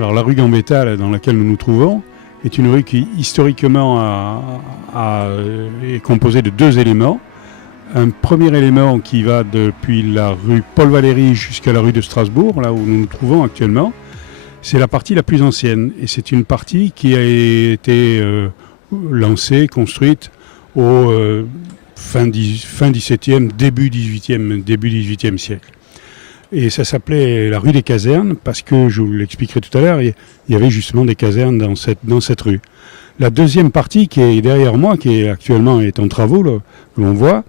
Alors la rue Gambetta, là, dans laquelle nous nous trouvons, est une rue qui historiquement est composée de deux éléments. Un premier élément qui va depuis la rue Paul Valéry jusqu'à la rue de Strasbourg, là où nous nous trouvons actuellement, c'est la partie la plus ancienne. Et c'est une partie qui a été lancée, construite au fin 17e, début 18e siècle. Et ça s'appelait la rue des Casernes parce que, je vous l'expliquerai tout à l'heure, il y avait justement des casernes dans cette rue. La deuxième partie qui est derrière moi, qui est actuellement en travaux, là, que l'on voit,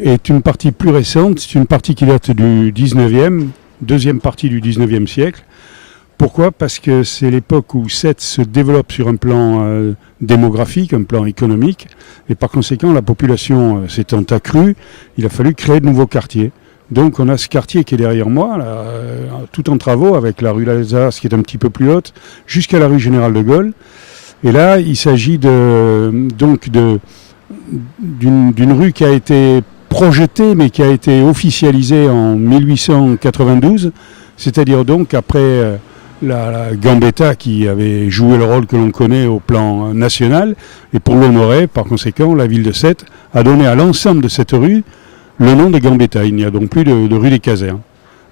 est une partie plus récente. C'est une partie qui date du 19e, deuxième partie du 19e siècle. Pourquoi ? Parce que c'est l'époque où Sète se développe sur un plan démographique, un plan économique, et par conséquent, la population s'étant accrue, il a fallu créer de nouveaux quartiers. Donc on a ce quartier qui est derrière moi, là, tout en travaux, avec la rue L'Alsace qui est un petit peu plus haute, jusqu'à la rue Général de Gaulle. Et là, il s'agit d'une rue qui a été projetée, mais qui a été officialisée en 1892, c'est-à-dire donc après la Gambetta qui avait joué le rôle que l'on connaît au plan national. Et pour l'honorer, par conséquent, la ville de Sète a donné à l'ensemble de cette rue le nom de Gambetta. Il n'y a donc plus de rue des Casernes.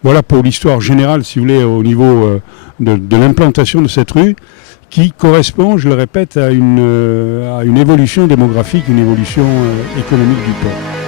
Voilà pour l'histoire générale, si vous voulez, au niveau de l'implantation de cette rue, qui correspond, je le répète, à une évolution démographique, une évolution économique du port.